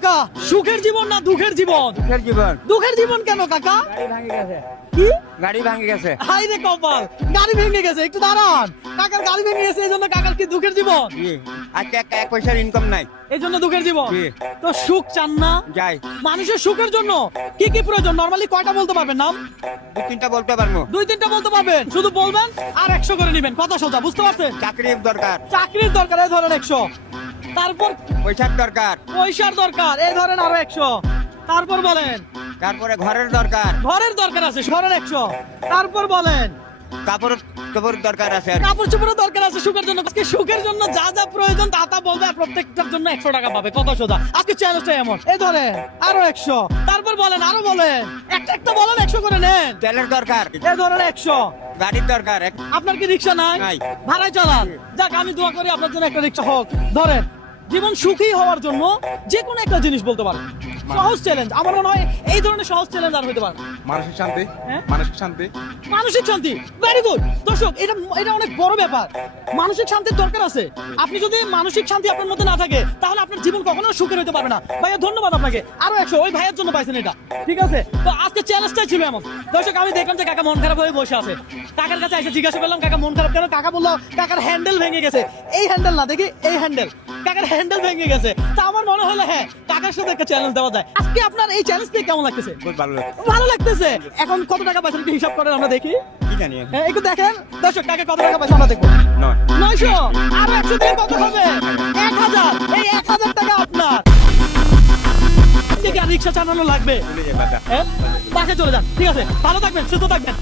কাকা সুখের জীবন না দুঃখের জীবন? দুঃখের জীবন। দুঃখের জীবন কেন কাকা? গাড়ি ভাঙে গেছে। কি গাড়ি ভাঙে গেছে। হাই রে কপাল, গাড়ি ভেঙে গেছে। একটু দাঁড়ান, কাকার গাড়ি ভেঙে গেছে এই জন্য কাকার কি দুঃখের জীবন? জি। আজকে এক পয়সার ইনকাম নাই। এই জন্য দুঃখের জীবন। জি। তো সুখ চান না? যাই। মানুষের সুখের জন্য কি কি প্রয়োজন? নরমালি কয়টা বলতে পারবেন নাম? দু তিনটা বলতে পারবো। দুই তিনটা বলতে পারবেন, শুধু বলবেন আর 100 করে নেবেন। কথা সোজা, বুঝতে পারছেন? চাকরির দরকার। চাকরির দরকার, এই ধরেন 100। তারপর পয়সার দরকার। পয়সার দরকার, এই ধরেন আরো 100। তারপর বলেন তারপরে ঘরের দরকার। ঘরের দরকার আছে, ধরেন 100। তারপর বলেন কাপড় কাপড় দরকার আছে। কাপড় চোপড়ের দরকার আছে সুখের জন্য। আজকে সুখের জন্য যা যা প্রয়োজন তা তা বলবে, আর প্রত্যেকটার জন্য 100 টাকা পাবে। কথা সোজা, আজকে চ্যালেঞ্জটা এমন। এই ধরেন আরো 100। তারপর বলেন, আরো বলেন, একটা একটা বলেন, 100 করে নেন। তেলের দরকার। এই ধরেন 100। গাড়ির দরকার। আপনার কি রিক্সা নাই? নাই। ভাড়ায় চালান। যাক, আমি দোয়া করি আপনার জন্য একটা রিক্সা হোক। ধরেন, জীবন সুখী হওয়ার জন্য যে কোনো একটা জিনিস বলতে পারেন। সহজ চ্যালেঞ্জ, আমার মনে হয় এই ধরনের সহজ চ্যালেঞ্জ আর হতে পারে না। মানসিক শান্তি। হ্যাঁ? মানসিক শান্তি। মানসিক শান্তি, ভেরি গুড। দর্শক, এটা এটা অনেক বড় ব্যাপার। মানসিক শান্তির দরকার আছে। আপনি যদি মানসিক শান্তি আপনার মধ্যে না থাকে, তাহলে আপনার জীবন কখনো সুখের হতে পারবে না। ভাইয়া ধন্যবাদ আপনাকে। আরো 100 ওই ভাইয়ের জন্য পাইছেন এটা। ঠিক আছে, তো আজকে চ্যালেঞ্জটাই ছিল এমন। দর্শক, আমি দেখলাম যে কাকা মন খারাপ হয়ে বসে আছে। কাকার কাছে এসে জিজ্ঞাসা করলাম, কাকা মন খারাপ কেন? কাকা বললো কাকার হ্যান্ডেল ভেঙে গেছে। এই হ্যান্ডেল না, দেখি এই হ্যান্ডেল, কাকার হ্যান্ডেল ভেঙে গেছে। তা আমার মনে হলো হ্যাঁ, কাকার সাথে একটা চ্যালেঞ্জ দেওয়া যায়। আজকে আপনার এই চ্যালেঞ্জ থেকে কেমন লাগতেছে? খুব ভালো লাগে। ভালো লাগতেছে। এখন কত টাকা পাইছেন একটু হিসাব করেন, আমরা দেখি। কি জানি আমি। হ্যাঁ, একটু দেখেন দর্শক, কাকা কত টাকা পাইছে আমরা দেখবো। নয়। 900 আর 100 দিয়ে কত হবে? 1000। এই 1000 টাকা আপনার। ঠিক আছে, রিক্সা চালানো লাগবে। চলে যাই বাটা। হ্যাঁ, বাসায় চলে যান। ঠিক আছে, ভালো থাকবেন, সুস্থ থাকবেন।